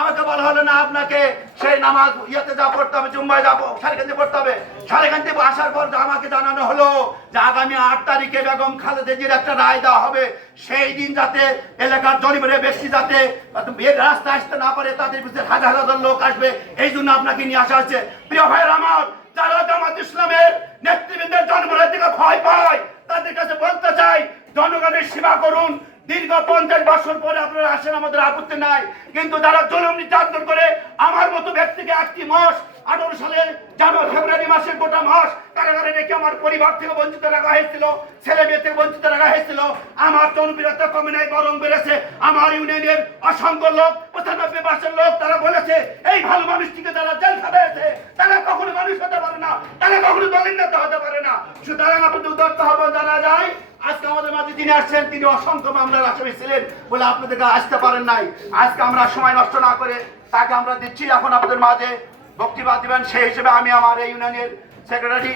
আমাকে বলা হলো না আপনাকে সেই নামাজ যা পড়তে হবে যাব পড়তে হবে। আসার পর আমাকে জানানো হলো যে আগামী আট তারিখে বেগম খালেদা জির একটা রায় দেওয়া হবে, সেই দিন যাতে এলাকার যাতে রাস্তা আসতে না পারে, তাদের বিরুদ্ধে হাজার হাজার লোক আসবে, এই জন্য আপনাকে নিয়ে আসা হচ্ছে প্রিয় ভাইয়ের আমার, যারা জামাত ইসলামের নেতৃবৃন্দের জন্মের দিকে ভয় পায়, তাদের কাছে বলতে চাই, জনগণের সেবা করুন দীর্ঘ পঞ্চাশ বছর পরে আপনারা আসেন, আমাদের আপত্তি নাই। কিন্তু তারা জুলুম নির্যাতন করে, আমার মতো ব্যক্তিকে একটি মাস, আঠারো সালের জানুয়ারি, ফেব্রুয়ারি মাসের গোটা মাস কারাগারে রেখে আমার পরিবার থেকে বঞ্চিত রাখা হয়েছিল, ছেলে মেয়ে থেকে বঞ্চিত রাখা হয়েছিল। আমার জনপ্রিয়তা কমে নাই, বরং বেড়েছে। আমার ইউনিয়নের অসংখ্য লোক, পঁচানব্বই পার্সেন্ট লোক, তারা বলেছে, এই ভালো মানুষটিকে যারা জেল খাটাইছে, তারা কখনো মানুষ হতে পারে না, তারা কখনো দলের নেতা হতে পারে না। সুতরাং আপনাদের উদার্ত আহ্বান জানা যায় যিনি আসছেন, তিনি অসংখ্য মামলার আসামি ছিলেন বলে আপনাদেরকে আসতে পারেন নাই। আজকে আমরা সময় নষ্ট না করে তাকে আমরা দিচ্ছি। এখন আপনাদের মাঝে বক্তৃতা দিবেন, সেই হিসেবে আমি আমার এই ইউনিয়নের সেক্রেটারি